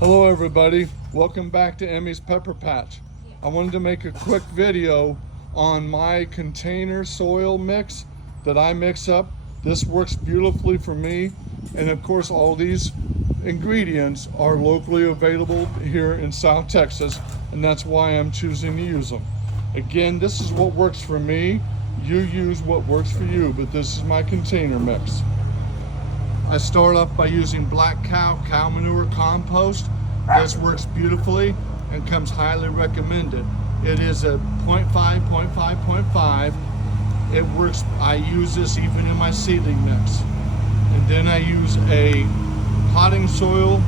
Hello everybody, welcome back to Emmy's Pepper Patch. I wanted to make a quick video on my container soil mix that I mix up. This works beautifully for me, and of course all these ingredients are locally available here in South Texas, and that's why I'm choosing to use them. Again, this is what works for me. You use what works for you, but this is my container mix. I start off by using black cow manure compost. This works beautifully and comes highly recommended. It is a 0.5, 0.5, 0.5. It works, I use this even in my seedling mix. And then I use a potting soil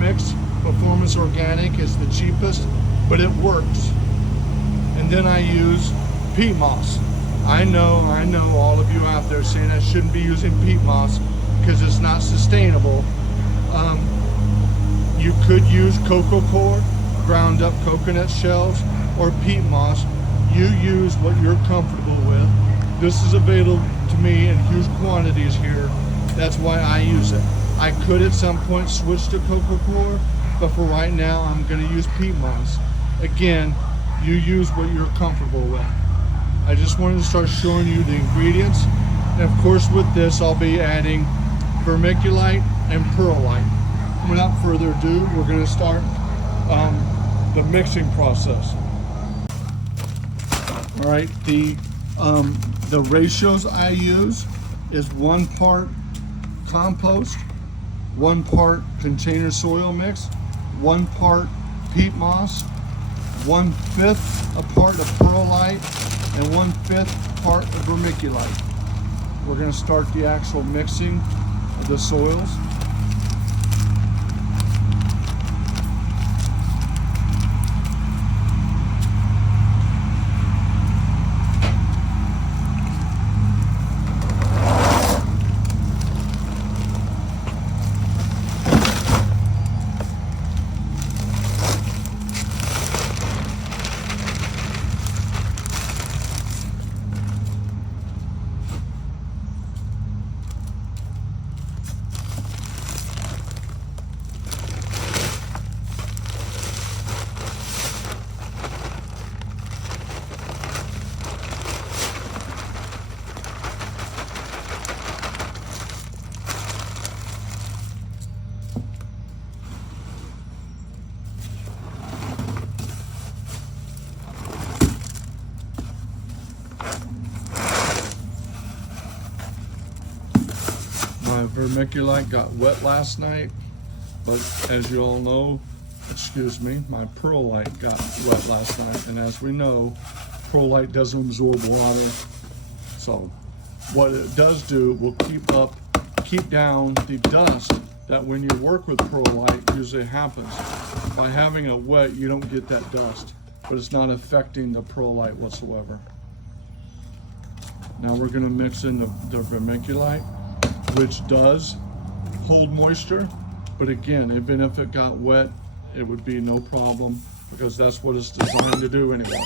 mix. Performance Organic is the cheapest, but it works. And then I use peat moss. I know all of you out there saying I shouldn't be using peat moss because it's not sustainable. You could use cocoa coir, ground up coconut shells, or peat moss. You use what you're comfortable with. This is available to me in huge quantities here. That's why I use it. I could at some point switch to cocoa coir, but for right now I'm going to use peat moss. Again, you use what you're comfortable with. I just wanted to start showing you the ingredients. And of course with this I'll be adding vermiculite and perlite. Without further ado, we're going to start the mixing process. All right, the ratios I use is 1 part compost, 1 part container soil mix, 1 part peat moss, 1/5 a part of perlite, and 1/5 part of vermiculite. We're going to start the actual mixing of the soils. My vermiculite got wet last night, but as you all know, my perlite got wet last night. And as we know, perlite doesn't absorb water. So what it does do will keep down the dust that when you work with perlite usually happens. By having it wet, you don't get that dust, but it's not affecting the perlite whatsoever. Now we're gonna mix in the vermiculite, which does hold moisture, but again, even if it got wet, it would be no problem because that's what it's designed to do anyway.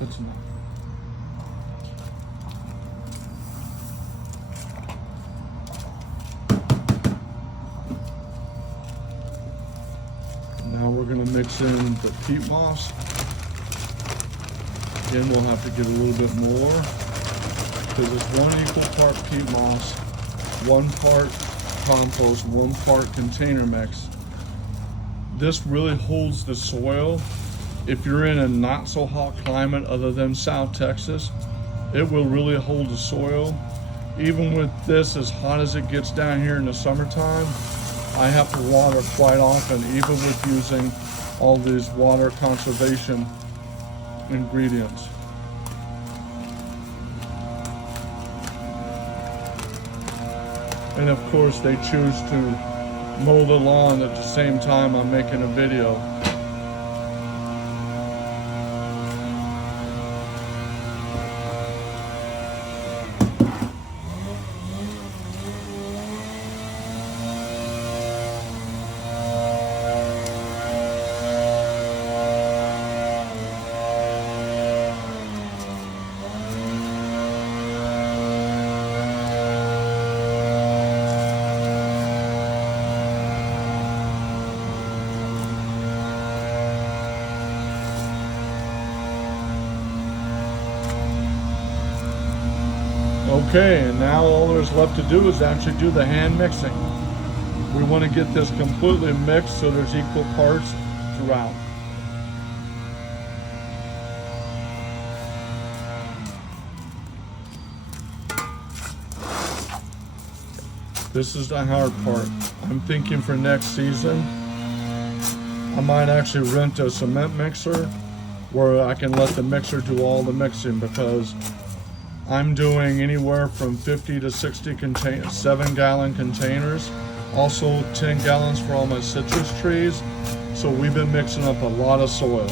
That's enough. Now we're going to mix in the peat moss. Again, we'll have to get a little bit more because it's 1 equal part peat moss, 1 part compost, 1 part container mix. This really holds the soil. If you're in a not so hot climate other than South Texas, it will really hold the soil. Even with this, as hot as it gets down here in the summertime, I have to water quite often, even with using all these water conservation ingredients. And of course, they choose to mow the lawn at the same time I'm making a video. Okay, and now all there's left to do is actually do the hand mixing. We want to get this completely mixed so there's equal parts throughout. This is the hard part. I'm thinking for next season, I might actually rent a cement mixer where I can let the mixer do all the mixing, because I'm doing anywhere from 50 to 60 7-gallon containers, also 10 gallons for all my citrus trees. So we've been mixing up a lot of soil.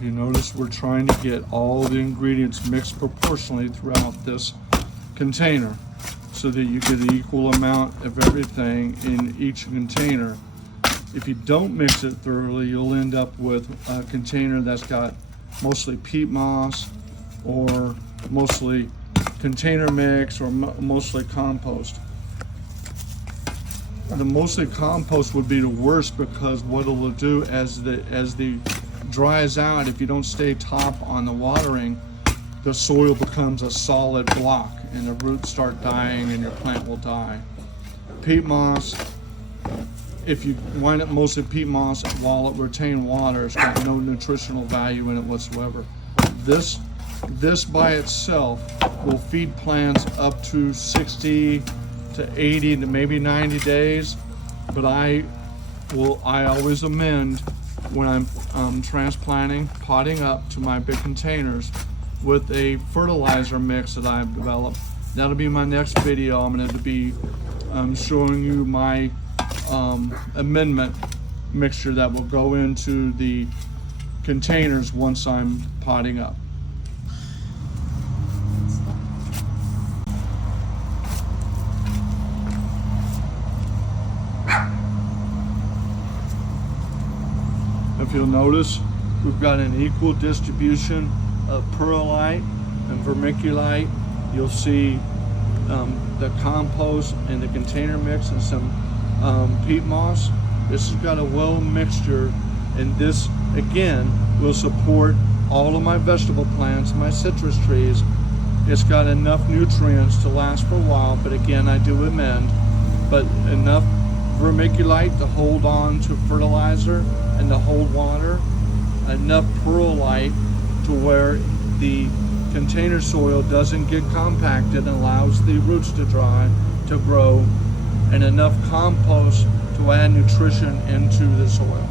You notice we're trying to get all the ingredients mixed proportionally throughout this container so that you get an equal amount of everything in each container. If you don't mix it thoroughly, you'll end up with a container that's got mostly peat moss, or mostly container mix, or mostly compost. The mostly compost would be the worst, because what it'll do as the dries out, if you don't stay top on the watering, the soil becomes a solid block and the roots start dying and your plant will die. Peat moss, if you wind up mostly peat moss while it retains water, it's got no nutritional value in it whatsoever. This by itself will feed plants up to 60 to 80 to maybe 90 days, but I always amend when I'm transplanting, potting up to my big containers with a fertilizer mix that I've developed. That'll be my next video. I'm going to be showing you my amendment mixture that will go into the containers once I'm potting up. If you'll notice, we've got an equal distribution of perlite and vermiculite. You'll see the compost and the container mix and some peat moss. This has got a well mixture, and this again will support all of my vegetable plants, my citrus trees. It's got enough nutrients to last for a while, but again, I do amend, but enough vermiculite to hold on to fertilizer and to hold water, enough perlite to where the container soil doesn't get compacted and allows the roots to grow, and enough compost to add nutrition into the soil.